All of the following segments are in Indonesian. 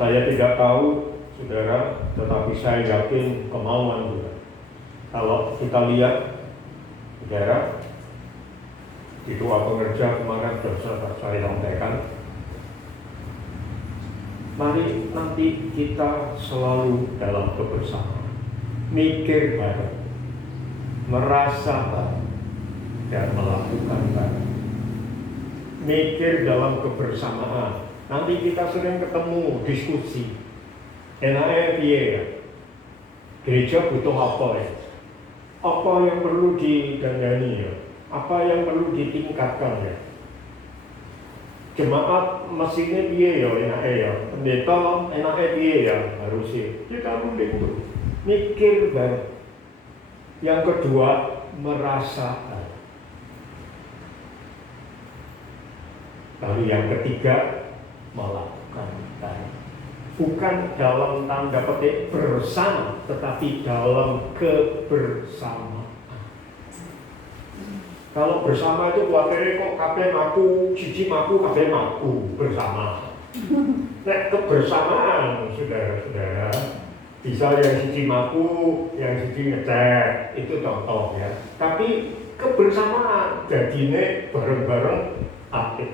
Saya tidak tahu, saudara, tetapi saya yakin kemauan Tuhan. Kalau kita lihat, saudara, di doa pengerja kemarin sudah saya sampaikan, mari nanti kita selalu dalam kebersamaan, mikir bareng, merasa bareng, dan melakukan bareng. Mikir dalam kebersamaan. Nanti kita sering ketemu, diskusi. Enaknya piye ya? Gereja butuh apa ya? Apa yang perlu didandani ya? Apa yang perlu ditingkatkan ya? Jemaat mesinnya piye ya enaknya ya? Pendeta enaknya piye ya? Harusnya kita runding tuh. Mikir bareng. Yang kedua, merasakan. Lalu yang ketiga, melakukan bareng. Bukan dalam tanda petik bersama, tetapi dalam kebersamaan. Kalau bersama itu khawatirnya kok kabeh maku, siji maku, kabeh maku bersama. Nek kebersamaan, saudara-saudara, bisa yang siji maku, yang siji ngecek, itu contoh ya. Tapi kebersamaan, jadinya bareng-bareng aktif.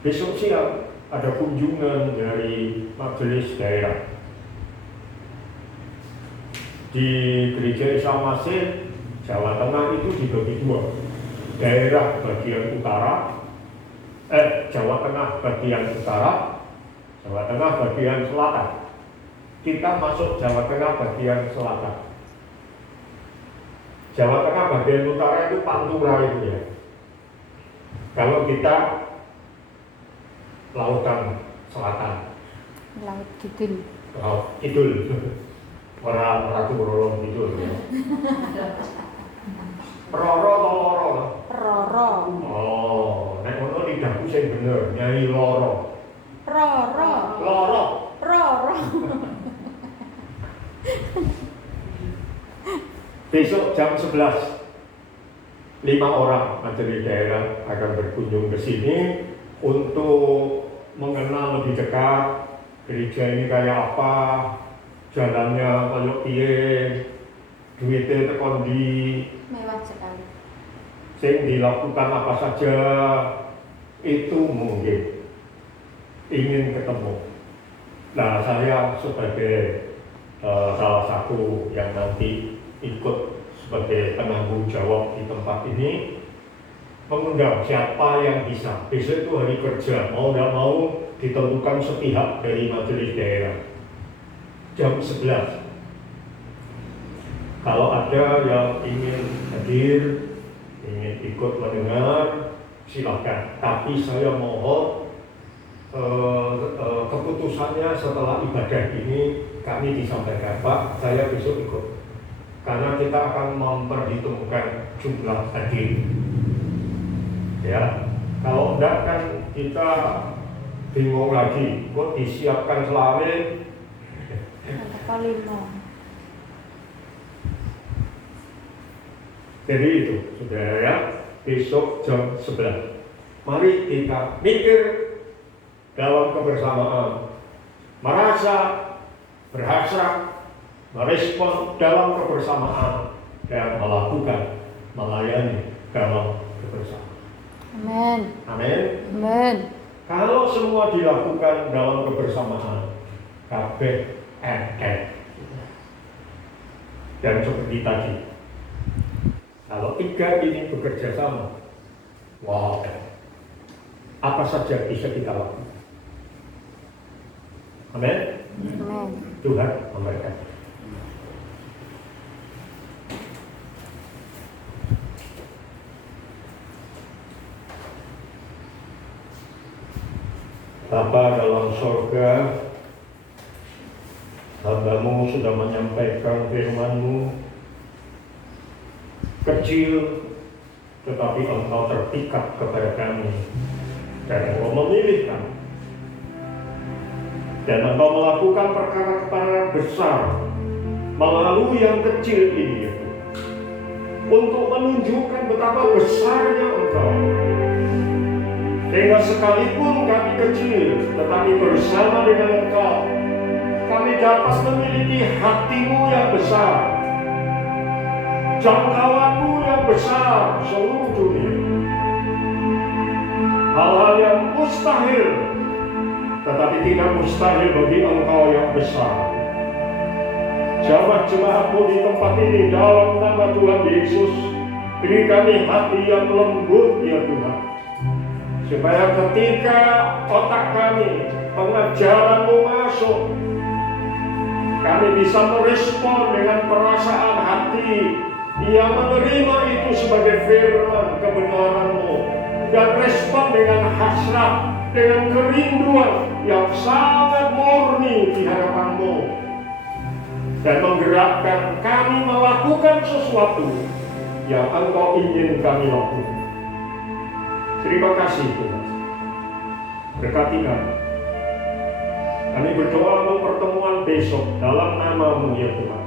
Besok siang ada kunjungan dari majelis daerah di Gereja Isa Masih Jawa Tengah. Itu dibagi dua, daerah bagian utara, Jawa Tengah bagian utara, Jawa Tengah bagian selatan. Kita masuk Jawa Tengah bagian selatan. Jawa Tengah bagian utara itu Pantura itu ya. Kalau kita Lautan Selatan, Laut Kidul. Laut Kidul, orang Ratu Rolong Kidul ya. Roro atau loro? Roro. Oh, nek ngono lidahku sing bener, Nyai Loro. Roro. Loro. Roro. Besok jam 11, 5 orang majelis daerah akan berkunjung ke sini untuk mengenal lebih dekat gereja ini kayak apa, jalannya kayak piye, duitnya tekon di, Mewah sekali. sing dilakukan apa saja, itu mungkin ingin ketemu. Nah, saya sebagai salah satu yang nanti ikut sebagai penanggung jawab di tempat ini, mengundang siapa yang bisa. Besok itu hari kerja, mau nggak mau ditentukan sepihak dari majelis daerah. Jam 11. Kalau ada yang ingin hadir, ingin ikut mendengar, silakan. Tapi saya mohon keputusannya setelah ibadah ini kami disampaikan, Pak, saya besok ikut. Karena kita akan memperhitungkan jumlah hadir. Ya, kalau enggak kan kita bingung lagi, kok disiapkan selawe. Jadi itu, saudara ya, besok jam 11. Mari kita mikir dalam kebersamaan, merasa, berhasrat, merespon dalam kebersamaan, dan melakukan, melayani dalam kebersamaan. Amin. Amin. Amin. Kalau semua dilakukan dalam kebersamaan, kabeh enten. Dan seperti tadi, kalau tiga ini bekerja sama, wow, apa saja bisa kita lakukan. Amin. Amin. Tuhan memberkati. Bapa dalam sorga, hamba-Mu sudah menyampaikan firman-Mu, kecil tetapi Engkau terpikat kepada kami dan Engkau memilih kami dan Engkau melakukan perkara-perkara besar melalui yang kecil ini, untuk menunjukkan betapa besarnya Engkau Sehingga sekalipun kami kecil, tetapi bersama dengan Engkau, kami dapat memiliki hatimu yang besar, jangkauanmu yang besar seluruh dunia. Hal-hal yang mustahil, tetapi tidak mustahil bagi Engkau yang besar. Jamah jemaatmu di tempat ini dalam nama Tuhan Yesus, beri kami hati yang lembut ya Tuhan, supaya ketika otak kami pengajaran-Mu masuk, kami bisa merespon dengan perasaan hati yang menerima itu sebagai firman kebenaran-Mu, dan respon dengan hasrat, dengan kerinduan yang sangat murni di hadapan-Mu, dan menggerakkan kami melakukan sesuatu yang Engkau ingin kami lakukan. Terima kasih Tuhan. Berkati kami. Kami berdoa untuk pertemuan besok dalam nama-Mu ya Tuhan.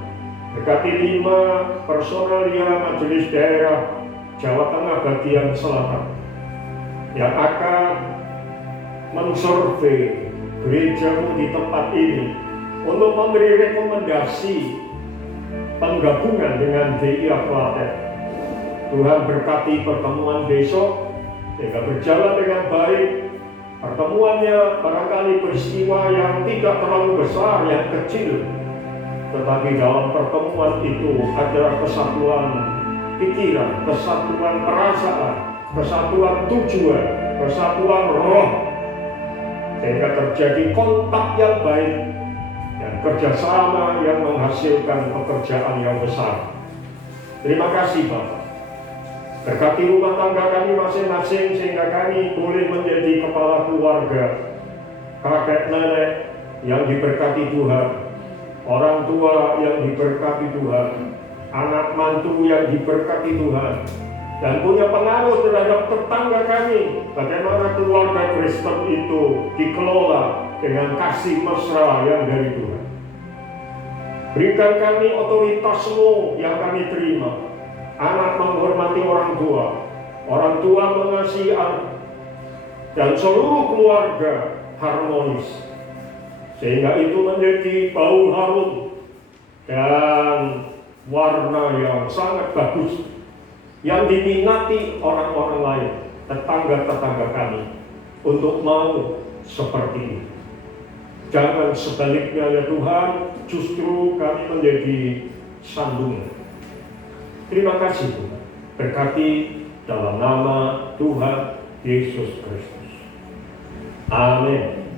Berkati 5 personalia Majelis Daerah Jawa Tengah bagian selatan yang akan mensurvei gereja-Mu di tempat ini untuk memberi rekomendasi penggabungan dengan GIA Klaten. Tuhan berkati pertemuan besok sehingga berjalan dengan baik. Pertemuannya barangkali peristiwa yang tidak terlalu besar, yang kecil, tetapi dalam pertemuan itu ada kesatuan pikiran, kesatuan perasaan, kesatuan tujuan, kesatuan roh, sehingga terjadi kontak yang baik dan kerjasama yang menghasilkan pekerjaan yang besar. Terima kasih Bapak. Berkati rumah tangga kami masing-masing sehingga kami boleh menjadi kepala keluarga, kakek nenek yang diberkati Tuhan, orang tua yang diberkati Tuhan, anak mantu yang diberkati Tuhan, dan punya pengaruh terhadap tetangga kami. Bagaimana keluarga Kristen itu dikelola dengan kasih mesra yang dari Tuhan. Berikan kami otoritas-Mu yang kami terima. Anak menghormati orang tua mengasihi anak, dan seluruh keluarga harmonis, sehingga itu menjadi bau harum dan warna yang sangat bagus yang diminati orang-orang lain, tetangga-tetangga kami, untuk mau seperti ini. Jangan sebaliknya ya Tuhan, justru kami menjadi sandungan. Terima kasih Tuhan. Berkati dalam nama Tuhan Yesus Kristus. Amin.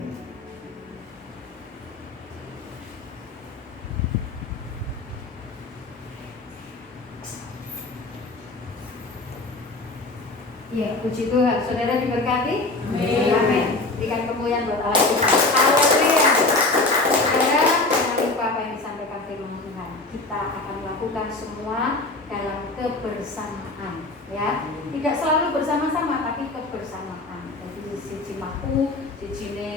Ya, puji Tuhan. Saudara diberkati? Amin. Berikan kemuliaan buat Allah kita. Haleluya. Saudara, jangan lupa apa yang disampaikan firman Tuhan. Kita akan melakukan semua dalam kebersamaan, ya. Tidak selalu bersama-sama, tapi kebersamaan. Jadi siji maku, sijine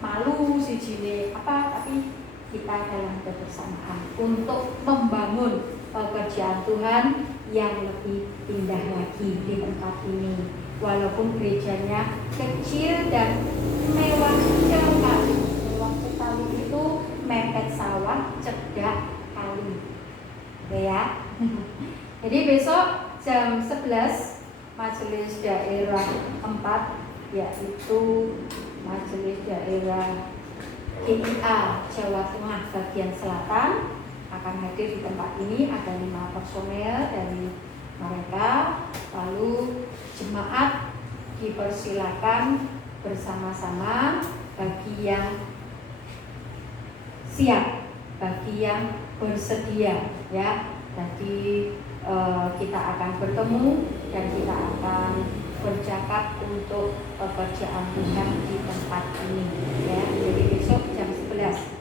malu, sijine apa, tapi kita dalam kebersamaan untuk membangun pekerjaan Tuhan yang lebih indah lagi di tempat ini. Walaupun gerejanya kecil dan mewah sekali. Mewah sekali itu mepet sawah, cedak kali. Oke ya. Jadi besok jam 11 Majelis Daerah 4, yaitu Majelis Daerah GIA Jawa Tengah bagian selatan akan hadir di tempat ini. Ada 5 personel dari mereka. Lalu jemaat dipersilakan bersama-sama bagi yang siap, bagi yang bersedia, ya. Jadi kita akan bertemu dan kita akan bercakap untuk pekerjaan Tuhan di tempat ini, ya. Jadi besok jam 11.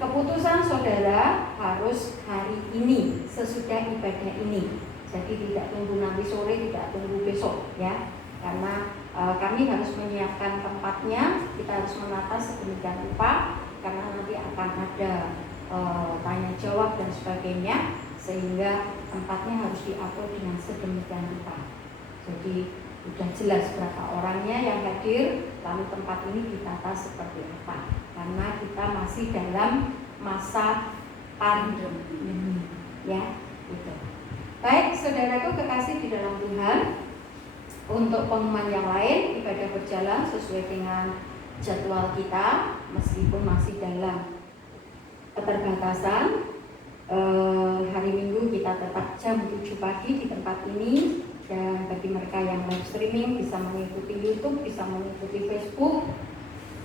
Keputusan saudara harus hari ini, sesudah ibadah ini. Jadi tidak tunggu nanti sore, tidak tunggu besok, ya. Karena kami harus menyiapkan tempatnya, kita harus menata sedemikian rupa, karena nanti akan ada tanya jawab dan sebagainya, sehingga tempatnya harus diatur dengan sedemikian rupa. Jadi Sudah jelas berapa orangnya yang hadir, lalu tempat ini ditata seperti apa. Karena kita masih dalam masa pandemi, ya, gitu. Baik, saudaraku kekasih di dalam Tuhan, untuk pengumuman yang lain, ibadah berjalan sesuai dengan jadwal kita, meskipun masih dalam keterbatasan. Hari Minggu kita tetap jam 7 pagi di tempat ini, dan bagi mereka yang live streaming bisa mengikuti YouTube, bisa mengikuti Facebook.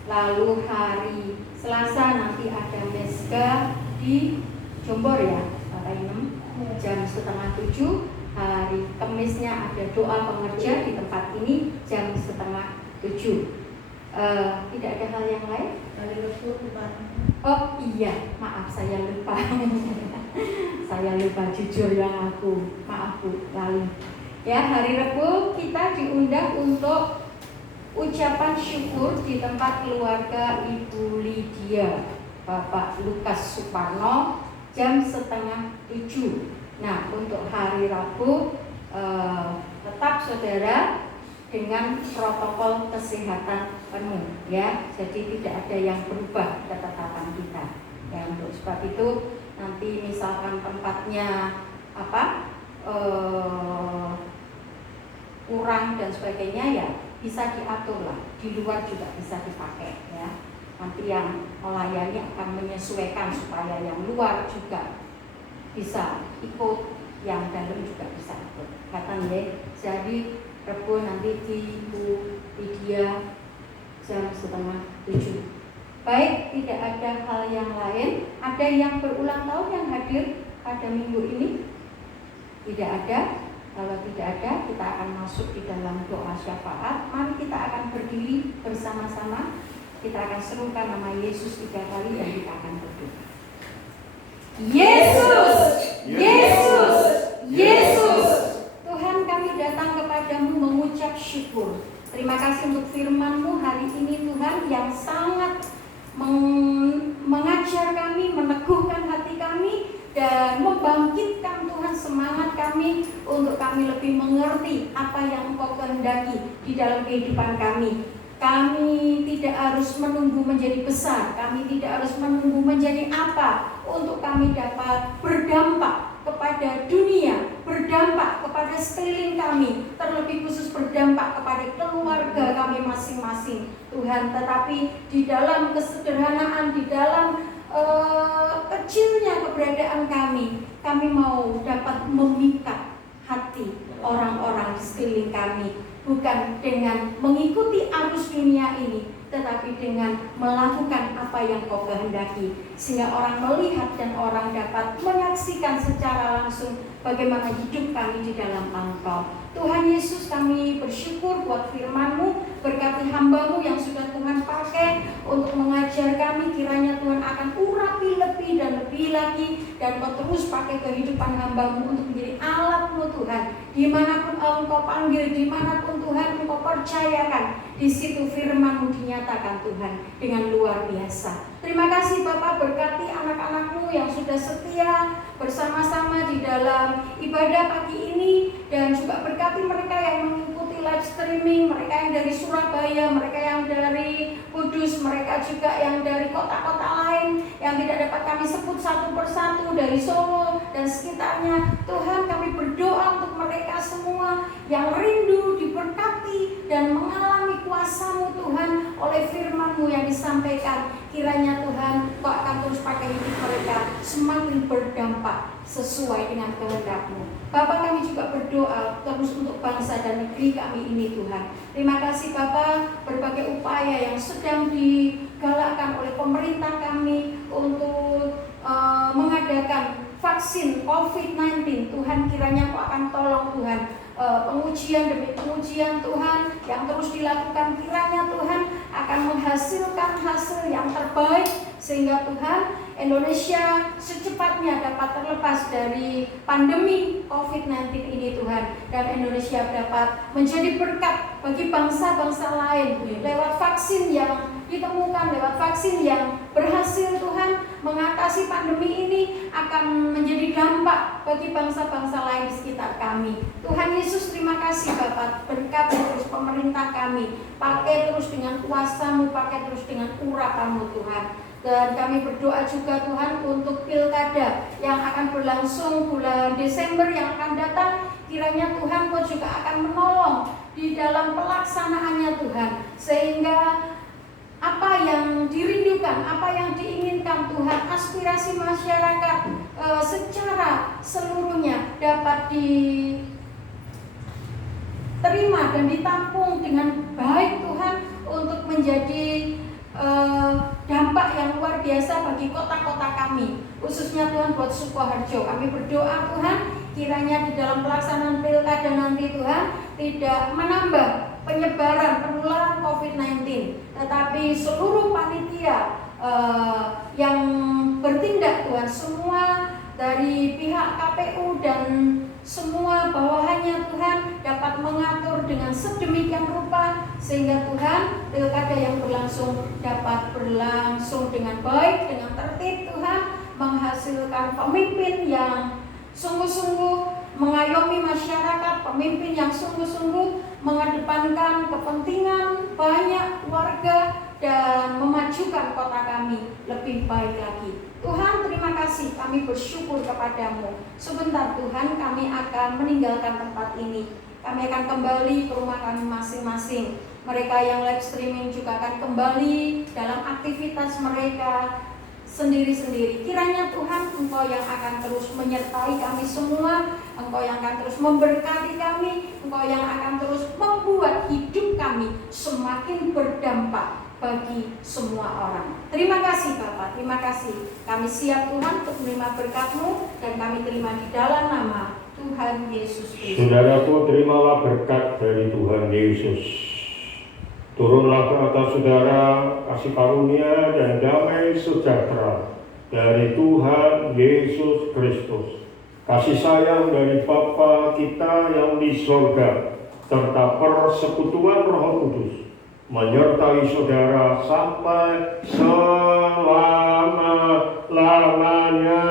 Lalu hari Selasa nanti ada Mesga di Jombor ya, Bapak Inem, jam 6:30. Hari Kamisnya ada doa pengerja di tempat ini jam 6:30. Tidak ada hal yang lain? Oh iya, maaf saya lupa. Saya lupa, jujur yang aku, maaf Bu, lalu. Ya, hari Rabu kita diundang untuk ucapan syukur di tempat keluarga Ibu Lydia, Bapak Lukas Suparno, jam 6:30. Nah, untuk hari Rabu tetap saudara dengan protokol kesehatan penuh, ya. Jadi tidak ada yang berubah ketetapan kita. Ya, untuk sebab itu nanti misalkan tempatnya kurang dan sebagainya, ya bisa diatur lah. Di luar juga bisa dipakai, ya. Nanti yang melayani akan menyesuaikan supaya yang luar juga bisa ikut, yang dalam juga bisa ikut. Kata ya, jadi Rabu nanti di Ibu Lydia jam 6:30. Baik, tidak ada hal yang lain. Ada yang berulang tahun yang hadir pada minggu ini? Tidak ada. Kalau tidak ada, kita akan masuk di dalam doa syafaat. Mari kita akan berdiri bersama-sama. Kita akan serukan nama Yesus 3 kali dan kita akan berdoa. Yesus, Yesus, Yesus. Tuhan, kami datang kepadamu mengucap syukur. Terima kasih untuk firman-Mu hari ini Tuhan, yang sangat mengajar kami, meneguhkan hati kami, dan membangkitkan Tuhan semangat kami untuk kami lebih mengerti apa yang Engkau kehendaki di dalam kehidupan kami. Kami tidak harus menunggu menjadi besar, kami tidak harus menunggu menjadi apa untuk kami dapat berdampak kepada dunia, berdampak kepada sekeliling kami, terlebih khusus berdampak kepada keluarga kami masing-masing, Tuhan. Tetapi di dalam kesederhanaan, di dalam kecilnya keberadaan kami mau dapat memikat hati orang-orang di sekeliling kami, bukan dengan mengikuti arus dunia ini, tetapi dengan melakukan apa yang Kau kehendaki, sehingga orang melihat dan orang dapat menyaksikan secara langsung bagaimana hidup kami di dalam Engkau. Tuhan Yesus, kami bersyukur buat firman-Mu, berkati hamba-Mu yang sudah Tuhan pakai untuk mengajar kami. Kiranya Tuhan akan urapi lebih dan lebih lagi, dan Kau terus pakai kehidupan hamba-Mu untuk menjadi alat-Mu Tuhan. Dimanapun Engkau panggil, dimanapun Tuhan Engkau percayakan, di situ firman-Mu dinyatakan Tuhan dengan luar biasa. Terima kasih Bapak, berkati anak-anak-Mu yang sudah setia bersama-sama di dalam ibadah pagi ini, dan juga berkati mereka yang mengikuti live streaming, mereka yang dari Surabaya, mereka yang dari Kudus, mereka juga yang dari kota-kota lain yang tidak dapat kami sebut satu persatu, dari Solo dan sekitarnya. Tuhan, kami berdoa untuk mereka semua yang rindu diberkati dan mengalami kuasa-Mu Tuhan oleh firman-Mu yang disampaikan. Kiranya Tuhan, Kau akan terus pakai hidup mereka semakin berdampak sesuai dengan kehendak-Mu. Bapak, kami juga berdoa terus untuk bangsa dan negeri kami ini Tuhan. Terima kasih Bapak, berbagai upaya yang sedang digalakkan oleh pemerintah kami untuk mengadakan vaksin COVID-19. Tuhan, kiranya Kau akan tolong Tuhan, pengujian demi pengujian Tuhan yang terus dilakukan, kiranya Tuhan akan menghasilkan hasil yang terbaik sehingga Tuhan Indonesia secepatnya dapat terlepas dari pandemi COVID-19 ini Tuhan, dan Indonesia dapat menjadi berkat bagi bangsa-bangsa lain lewat vaksin yang ditemukan, lewat vaksin yang berhasil Tuhan mengatasi pandemi ini akan menjadi dampak bagi bangsa-bangsa lain di sekitar kami. Tuhan Yesus, terima kasih Bapak, berkati terus pemerintah kami, pakai terus dengan kuasa-Mu, pakai terus dengan urapan-Mu Tuhan. Dan kami berdoa juga Tuhan untuk pilkada yang akan berlangsung bulan Desember yang akan datang. Kiranya Tuhan Kau juga akan menolong di dalam pelaksanaannya Tuhan, sehingga apa yang dirindukan, apa yang diinginkan Tuhan, aspirasi masyarakat secara seluruhnya dapat diterima dan ditampung dengan baik Tuhan, untuk menjadi dampak yang luar biasa bagi kota-kota kami, khususnya Tuhan buat Sukoharjo. Kami berdoa Tuhan, kiranya di dalam pelaksanaan pilkada nanti Tuhan tidak menambah penyebaran penularan COVID-19, tetapi seluruh panitia yang bertindak Tuhan, semua dari pihak KPU dan semua bawahannya Tuhan dapat mengatur dengan sedemikian rupa, sehingga Tuhan pilkada yang berlangsung dapat berlangsung dengan baik, dengan tertib Tuhan, menghasilkan pemimpin yang sungguh-sungguh mengayomi masyarakat, pemimpin yang sungguh-sungguh mengedepankan kepentingan banyak warga dan memajukan kota kami lebih baik lagi. Tuhan, terima kasih, kami bersyukur kepadamu. Sebentar Tuhan, kami akan meninggalkan tempat ini. Kami akan kembali ke rumah kami masing-masing. Mereka yang live streaming juga akan kembali dalam aktivitas mereka sendiri-sendiri. Kiranya Tuhan, Engkau yang akan terus menyertai kami semua, Engkau yang akan terus memberkati kami, Engkau yang akan terus membuat hidup kami semakin berdampak bagi semua orang. Terima kasih Bapak, terima kasih. Kami siap Tuhan untuk menerima berkat-Mu, dan kami terima di dalam nama Tuhan Yesus Kristus. Saudaraku, terimalah berkat dari Tuhan Yesus. Turunlah ke atas saudara kasih karunia dan damai sejahtera dari Tuhan Yesus Kristus, kasih sayang dari Bapa kita yang di sorga, serta persekutuan Roh Kudus menyertai saudara sampai selama-lamanya.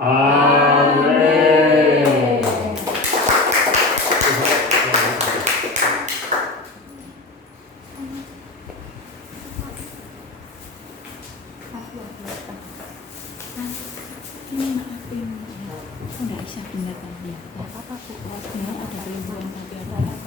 Amin. Enggak bisa dengarkan dia. Apa-apa Bu, kalau ada belum tapi ada